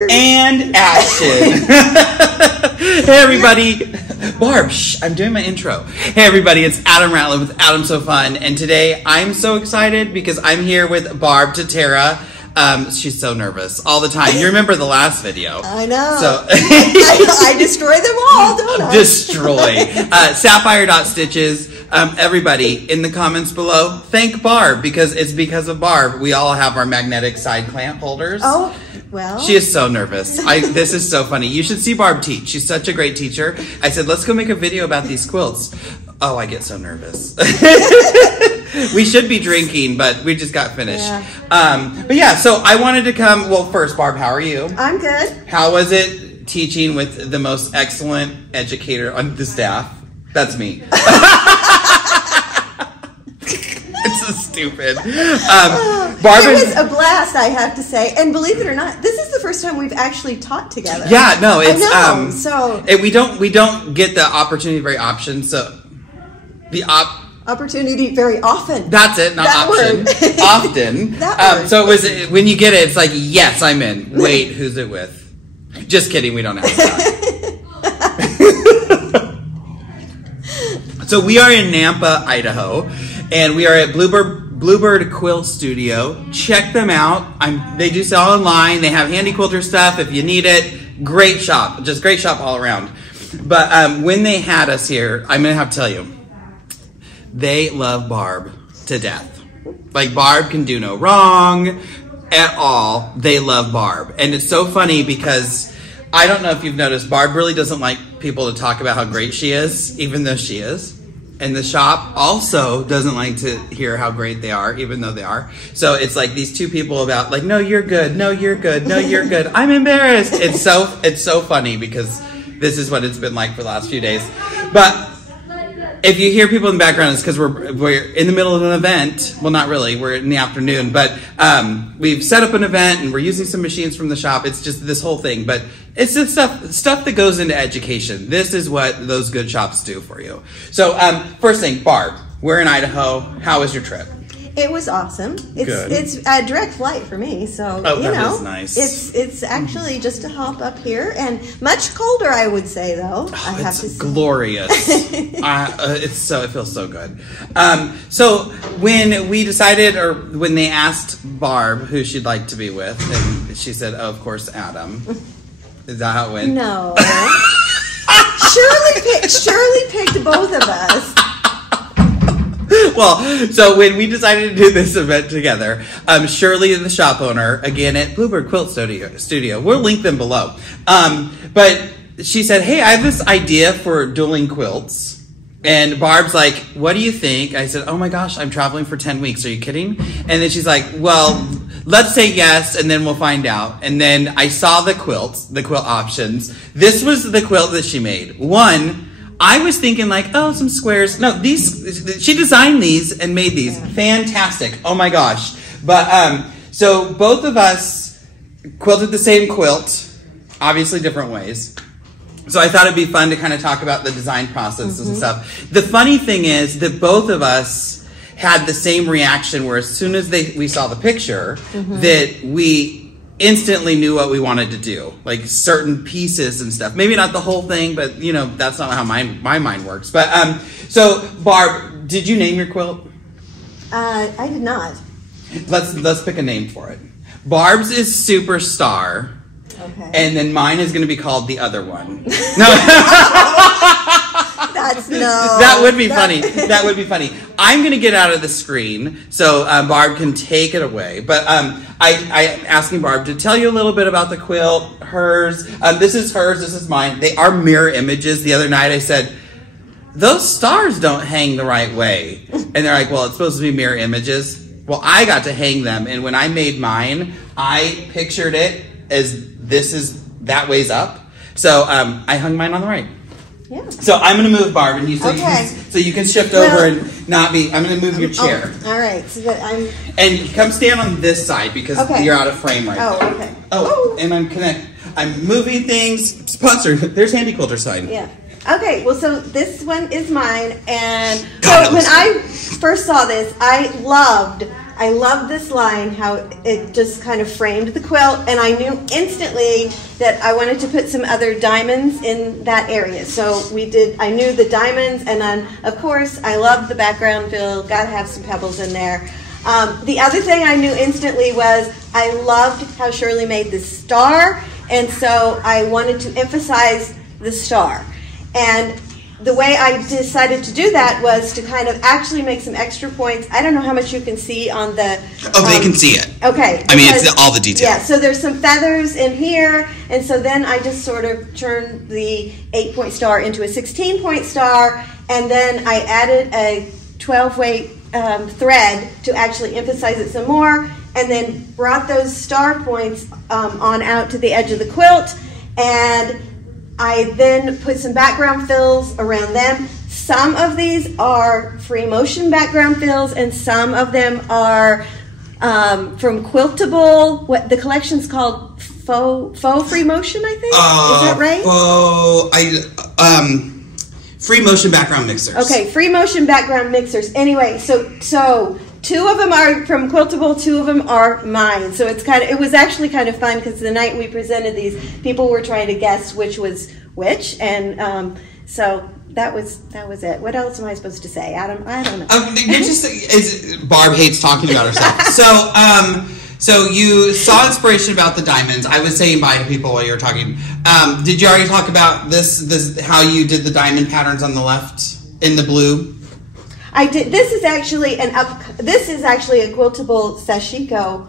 And action. Hey everybody, Barb, I'm doing my intro. Hey everybody, it's Adam Ratliff with Adam So Fun, and today I'm so excited because I'm here with Barb Tatera. She's so nervous all the time. You remember the last video? I know. So I destroy them all, don't I? Destroy. Sapphire.Stitches. Everybody in the comments below, thank Barb because it's because of Barb we all have our magnetic side clamp holders. Oh, well. She is so nervous. This is so funny. You should see Barb teach. She's such a great teacher. I said, let's go make a video about these quilts. Oh, I get so nervous. We should be drinking, but we just got finished. Yeah. But yeah, so I wanted to come. Well, first, Barb, how are you? I'm good. How was it teaching with the most excellent educator on the staff? That's me. It's so stupid. Barb, it was a blast, I have to say. And believe it or not, this is the first time we've actually taught together. Yeah, no, it's so we don't get the opportunity very often. So opportunity very often. That's it, not that option. Word. Often. That word. So it was when you get it, it's like yes, I'm in. Wait, who's it with? Just kidding. We don't have that. So we are in Nampa, Idaho, and we are at Bluebird Quilt Studio. Check them out. They do sell online. They have handy quilter stuff if you need it. Great shop. Just great shop all around. But when they had us here, I'm going to have to tell you, they love Barb to death. Like, Barb can do no wrong at all. They love Barb. And it's so funny because I don't know if you've noticed, Barb really doesn't like people to talk about how great she is, even though she is. And the shop also doesn't like to hear how great they are, even though they are. So it's like these two people about like, no, you're good. No, you're good. No, you're good. I'm embarrassed. It's so funny because this is what it's been like for the last few days. But if you hear people in the background, it's because we're in the middle of an event. Well, not really. We're in the afternoon. But we've set up an event, and we're using some machines from the shop. It's just this whole thing. But it's the stuff that goes into education. This is what those good shops do for you. So first thing, Barb, we're in Idaho. How was your trip? It was awesome. It's a direct flight for me, so you know, is nice. It's actually just a hop up here, and much colder, I would say, though. I have to say. Glorious. It feels so good. So when we decided, or when they asked Barb who she'd like to be with, and she said, oh, of course, Adam. Is that how it went? No. Shirley picked both of us. Well, so when we decided to do this event together, Shirley is the shop owner, again, at Bluebird Quilt Studio. We'll link them below. But she said, hey, I have this idea for dueling quilts. And Barb's like, what do you think? I said, oh my gosh, I'm traveling for 10 weeks. Are you kidding? And then she's like, well, let's say yes, and then we'll find out. And then I saw the quilt options. This was the quilt that she made. One, I was thinking like, oh, some squares. No, she designed these and made these. Yeah. Fantastic. Oh my gosh. But, so both of us quilted the same quilt, obviously different ways. So I thought it'd be fun to kind of talk about the design process and stuff. The funny thing is that both of us had the same reaction where as soon as we saw the picture, that we instantly knew what we wanted to do, like certain pieces and stuff. Maybe not the whole thing, but you know, that's not how my mind works. But so Barb, did you name your quilt? I did not. Let's pick a name for it. Barb's is Superstar. Okay. And then mine is going to be called The Other One. No. That would be funny. That would be funny. I'm going to get out of the screen so Barb can take it away. But I'm asking Barb to tell you a little bit about the quilt. Hers. This is hers. This is mine. They are mirror images. The other night I said, those stars don't hang the right way. And they're like, well, it's supposed to be mirror images. Well, I got to hang them. And when I made mine, I pictured it as that way's up. So I hung mine on the right. Yeah. So I'm going to move Barb, and you can shift over and not be. I'm going to move your chair. Oh, all right. So that and come stand on this side because you're out of frame right now. Oh, okay. Oh, and I'm moving things. Sponsor. There's Handy Quilter sign. Yeah. Okay. Well, so this one is mine, and so when I first saw this, I loved I love this line, how it just kind of framed the quilt, and I knew instantly that I wanted to put some other diamonds in that area. So I knew the diamonds, and then of course I love the background fill, gotta have some pebbles in there. The other thing I knew instantly was I loved how Shirley made the star, and so I wanted to emphasize the star. And the way I decided to do that was to kind of actually make some extra points. I don't know how much you can see on the... Oh, they can see it. Okay. I mean, it's all the details. Yeah, so there's some feathers in here, and so then I just sort of turned the 8-point star into a 16-point star, and then I added a 12-weight thread to actually emphasize it some more, and then brought those star points on out to the edge of the quilt, and I then put some background fills around them. Some of these are free motion background fills, and some of them are from Quiltable. What the collection's called, faux free motion, I think. Is that right? Free motion background mixers. Okay, free motion background mixers. Anyway, so 2 of them are from Quiltable, 2 of them are mine. So it was actually kind of fun, because the night we presented these, people were trying to guess which was which, and so that was it. What else am I supposed to say, Adam? I don't know. Barb hates talking about herself. So you saw inspiration about the diamonds. I was saying bye to people while you were talking. Did you already talk about this? How you did the diamond patterns on the left in the blue? I did. This is actually a Quiltable Sashiko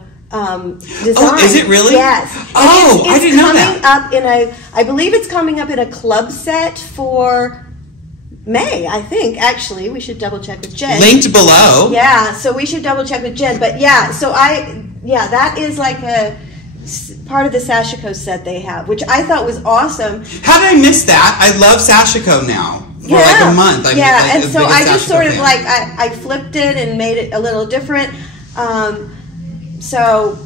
design. Oh, is it really? Yes. Oh, I didn't know that. I believe it's coming up in a club set for May, I think. Actually, we should double check with Jen. Linked below. Yeah, so we should double check with Jen. But yeah, that is like a part of the Sashiko set they have, which I thought was awesome. How did I miss that? I love Sashiko now. For like a month. And so I just sort of I flipped it and made it a little different. So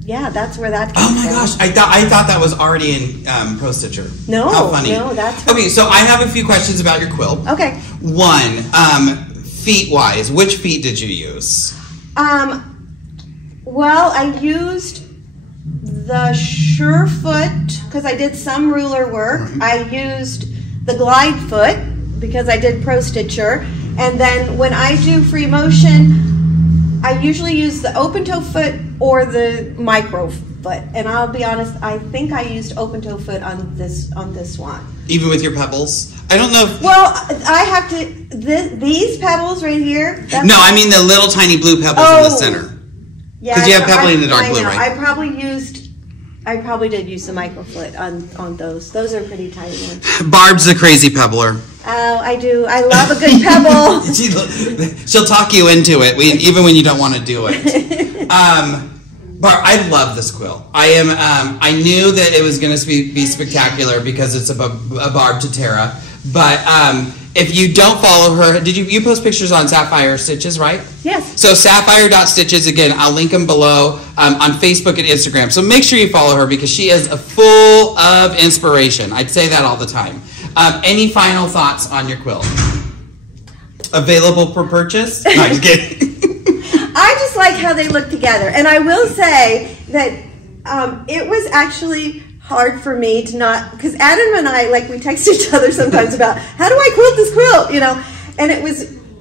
yeah, that's where that came from. Oh my gosh, I thought that was already in Pro Stitcher. No, how funny. No, that's okay. So I have a few questions about your quilt. Okay. 1, feet wise, which feet did you use? Well, I used the Surefoot because I did some ruler work. Mm-hmm. I used the Glide Foot because I did Pro Stitcher, and then when I do free motion, I usually use the open toe foot or the micro foot. And I'll be honest, I think I used open toe foot on this one. Even with your pebbles? I don't know. Well, I have to. These pebbles right here. No, I mean the little tiny blue pebbles in the center. Yeah, because you have pebbling in the dark blue, right? I probably did use the micro foot on those. Those are pretty tiny ones. Barb's the crazy pebbler. Oh, I do. I love a good pebble. She'll talk you into it, even when you don't want to do it. Barb, I love this quilt. I knew that it was going to be spectacular because it's a Barb Tatera. But if you don't follow her, did you post pictures on Sapphire.Stitches, right? Yes. So Sapphire.Stitches, again, I'll link them below on Facebook and Instagram. So make sure you follow her because she is full of inspiration. I'd say that all the time. Any final thoughts on your quilt? Available for purchase? No, I'm just kidding. I just like how they look together. And I will say that it was actually hard for me to not, because Adam and I, we text each other sometimes about, how do I quilt this quilt, and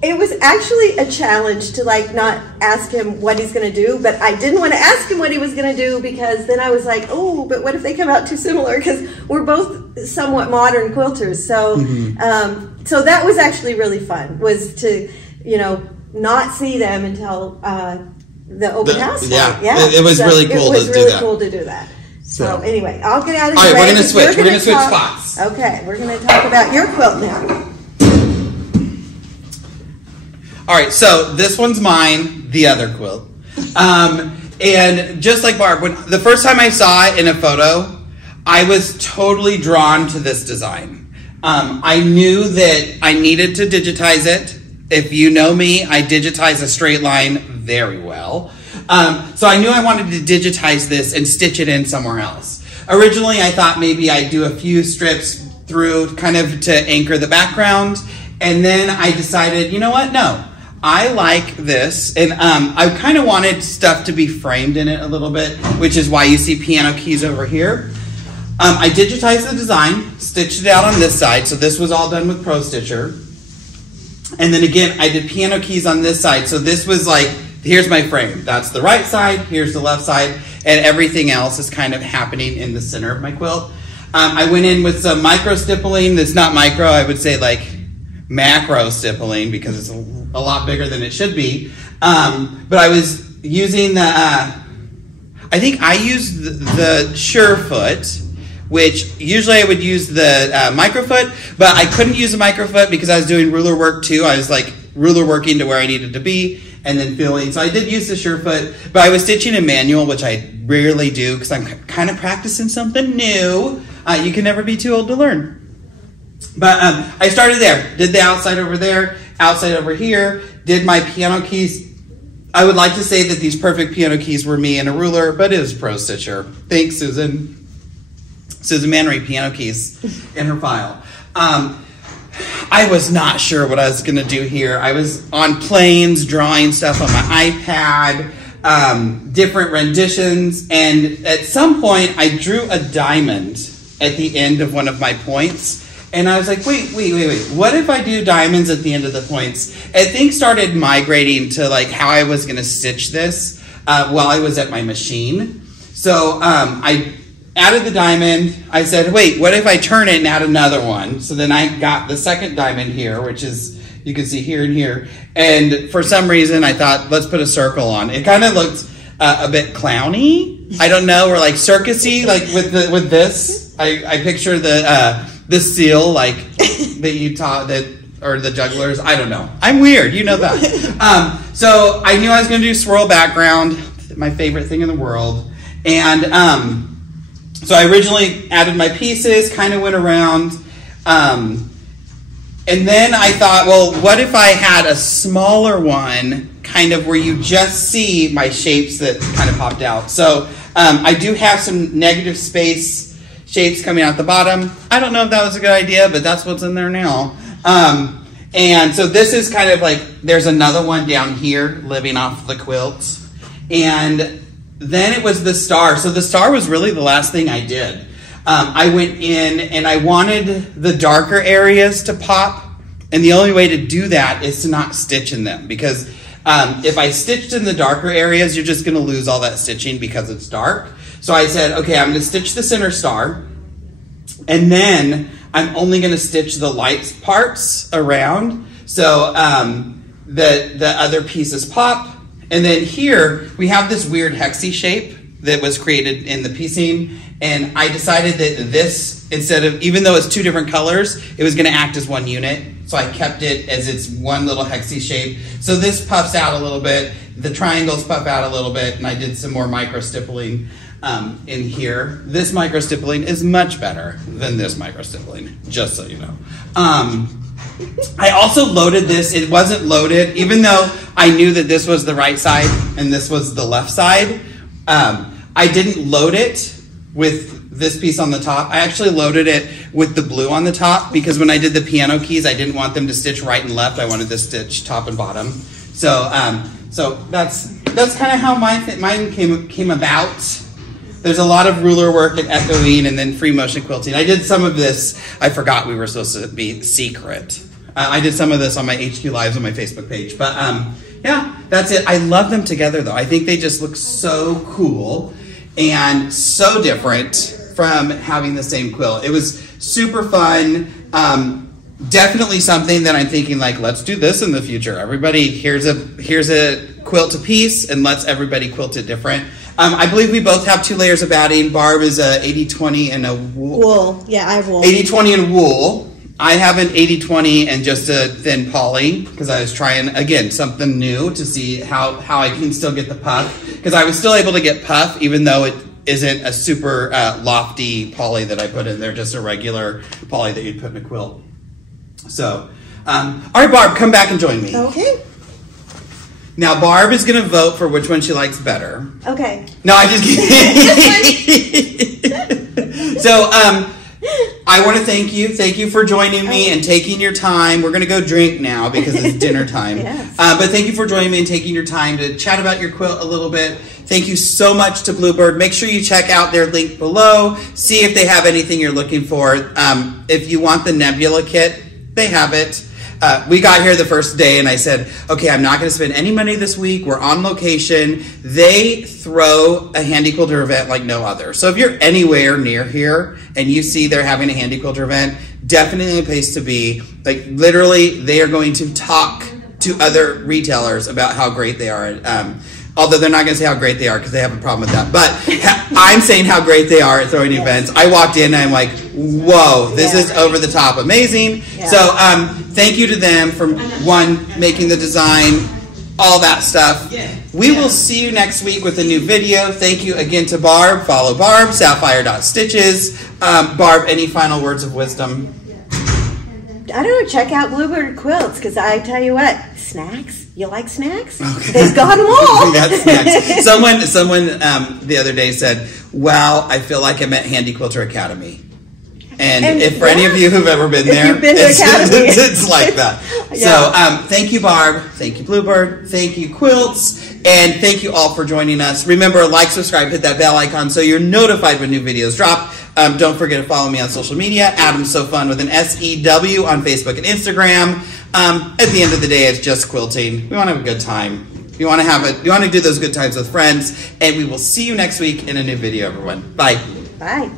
it was actually a challenge to not ask him what he's going to do, but I didn't want to ask him what he was going to do because then I was like, oh, but what if they come out too similar, because we're both somewhat modern quilters, so so that was actually really fun, was to, not see them until the open house. Yeah, it was really cool to do that. It was really cool to do that. So anyway, I'll get out of here. All right, we're going to switch. We're going to switch spots. Okay, we're going to talk about your quilt now. All right, so this one's mine, the other quilt. And just like Barb, the first time I saw it in a photo, I was totally drawn to this design. I knew that I needed to digitize it. If you know me, I digitize a straight line very well. So I knew I wanted to digitize this and stitch it in somewhere else. Originally, I thought maybe I'd do a few strips through kind of to anchor the background. And then I decided, you know what? No. I like this, and I kind of wanted stuff to be framed in it a little bit, which is why you see piano keys over here. I digitized the design, stitched it out on this side, so this was all done with Pro Stitcher. And then again, I did piano keys on this side, so this was like, here's my frame. That's the right side, here's the left side, and everything else is kind of happening in the center of my quilt. I went in with some micro stippling. That's not micro, I would say like macro stippling, because it's a lot bigger than it should be. But I was using the, I think I used the Surefoot, which usually I would use the microfoot, but I couldn't use the microfoot because I was doing ruler work too. I was like ruler working to where I needed to be and then filling. So I did use the Surefoot, but I was stitching in manual, which I rarely do because I'm kind of practicing something new. You can never be too old to learn. But I started there, did the outside over there, outside over here, did my piano keys. I would like to say that these perfect piano keys were me and a ruler, but it is Pro Stitcher. Thanks, Susan. Susan Manry, piano keys in her file. I was not sure what I was going to do here. I was on planes, drawing stuff on my iPad, different renditions, and at some point I drew a diamond at the end of one of my points. And I was like, wait. What if I do diamonds at the end of the points? And things started migrating to like how I was going to stitch this while I was at my machine. So I added the diamond. I said, wait, what if I turn it and add another one? So then I got the second diamond here, which is, you can see here and here. And for some reason, I thought, let's put a circle on. It kind of looked a bit clowny. I don't know, or like circusy, like with this. I picture the seal, like that you taught that, or the jugglers. I don't know. I'm weird, you know that. So I knew I was going to do Swirl Background, my favorite thing in the world, and so I originally added my pieces, kind of went around, and then I thought, well, what if I had a smaller one, kind of where you just see my shapes that kind of popped out. So I do have some negative space shapes coming out the bottom. I don't know if that was a good idea, but that's what's in there now. And so this is kind of like, there's another one down here living off the quilt. And then it was the star. So the star was really the last thing I did. I went in and I wanted the darker areas to pop. And the only way to do that is to not stitch in them. Because if I stitched in the darker areas, you're just going to lose all that stitching because it's dark. So I said, okay, I'm going to stitch the center star, and then I'm only going to stitch the light parts around, so the other pieces pop. And then here, we have this weird hexy shape that was created in the piecing, and I decided that this, instead of, even though it's two different colors, it was going to act as one unit. So I kept it as its one little hexy shape. So this puffs out a little bit, the triangles puff out a little bit, and I did some more micro stippling in here. This micro stippling is much better than this micro stippling, just so you know. I also loaded this. It wasn't loaded, even though I knew that this was the right side and this was the left side. I didn't load it with this piece on the top. I actually loaded it with the blue on the top because when I did the piano keys, I didn't want them to stitch right and left. I wanted to stitch top and bottom. So so that's kind of how mine came about. There's a lot of ruler work and echoing and then free motion quilting. I did some of this. I forgot we were supposed to be secret. I did some of this on my HQ Lives on my Facebook page. But yeah, that's it. I love them together though. I think they just look so cool and so different from having the same quilt. It was super fun. Definitely something that I'm thinking like, let's do this in the future. Everybody, here's a quilt a piece and let's everybody quilt it different. I believe we both have 2 layers of batting. Barb is a 80-20 and a wool. Yeah, I have wool. 80-20 and wool. I have an 80-20 and just a thin poly because I was trying, again, something new to see how I can still get the puff. Because I was still able to get puff even though it isn't a super lofty poly that I put in there, just a regular poly that you'd put in a quilt. So, all right, Barb, come back and join me. Okay. Now, Barb is going to vote for which one she likes better. Okay. No, I just kidding. So, I want to thank you. Thank you for joining me and taking your time. We're going to go drink now because it's dinner time. Yes. But thank you for joining me and taking your time to chat about your quilt a little bit. Thank you so much to Bluebird. Make sure you check out their link below. See if they have anything you're looking for. If you want the Nebula kit, they have it. We got here the first day and I said, okay, I'm not going to spend any money this week. We're on location. They throw a handy quilter event like no other. So if you're anywhere near here and you see they're having a handy quilter event, definitely a place to be. Like literally, they are going to talk to other retailers about how great they are. Although they're not going to say how great they are because they have a problem with that. But I'm saying how great they are at throwing events. I walked in and I'm like, whoa, this is over the top amazing. Yeah. So thank you to them for making the design, all that stuff. We will see you next week with a new video. Thank you again to Barb. Follow Barb, Sapphire.Stitches. Barb, any final words of wisdom? I don't know, check out Bluebird Quilts, because I tell you what, snacks? You like snacks? Okay. They've got them all. That's snacks. Someone the other day said, wow, I feel like I'm at Handy Quilter Academy. And if for any of you who've ever been there, it's like that. Yeah. So thank you, Barb. Thank you, Bluebird. Thank you, Quilts. And thank you all for joining us. Remember, like, subscribe, hit that bell icon so you're notified when new videos drop. Don't forget to follow me on social media. Adam's So Fun with an S-E-W on Facebook and Instagram. At the end of the day, it's just quilting. We want to have a good time. You want to do those good times with friends. And we will see you next week in a new video, everyone. Bye. Bye.